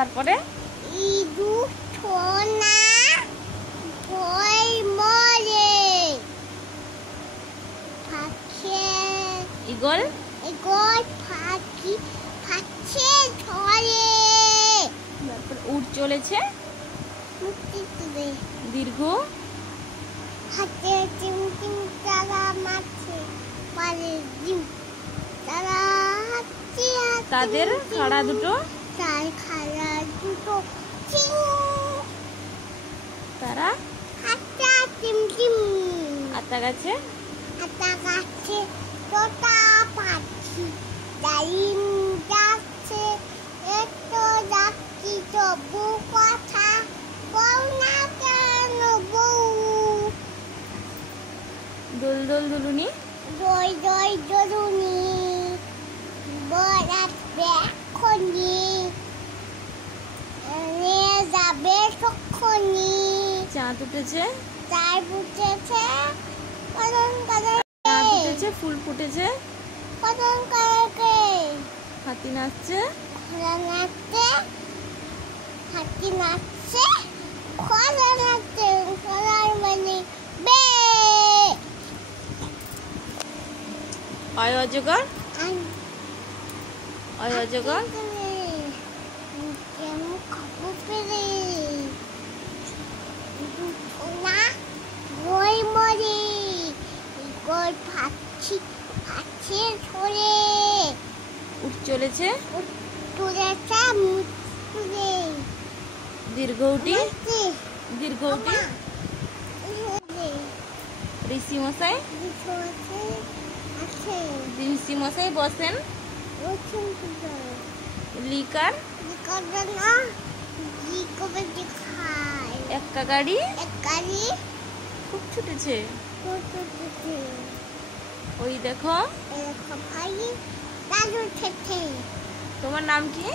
তারপরে ইঁদু সোনা ভয় মরে পাখি ঈগল এগোয় পাখি পাচ্ছে ধরে তারপর উট চলেছে মুক্তি তুলে দীর্ঘ হাতে চিমচিম তারা মাছে পারে ডিম তারা হাতে তাদের খাড়া দুটো তার খাড়া দুটো চিং তারা হাতে চিমচিম আতা গাছে আতা গাছে তোতা পাখি ডালিম যাচ্ছে এত যাচ্ছি তবু কথা বল না কেন বউ দোল দোল দুলুনি দই দই জরুনি বরাত এখনি নিয়ে যাবে সক্ষনি চাঁদ উঠেছে তার ফুটেছে কদম কদম চাঁদ উঠেছে ফুল ফুটেছে কদম করে হাতি নাচছে খোলা নাচছে হাতি নাচছে খোলা নাচছে খোলার মানে বে অয় অজগর অয় অজগর কেমন খবর পেলে না বই মরে গই ফাচ্ছি ফাচ্ছে ছড়ে উট চলেছে তুলেছে মুতুলে দীর্ঘ উটি দীর্ঘ উটি ঋষি মশাই আছে ঋষি মশাই বসেন লিকার করবে না কি করবে যে খায় এক্কা গাড়ি এক গাড়ি খুব ছুটেছে করতে ওই দেখো এরকম ভাই দাদু খেতে তোমার নাম কি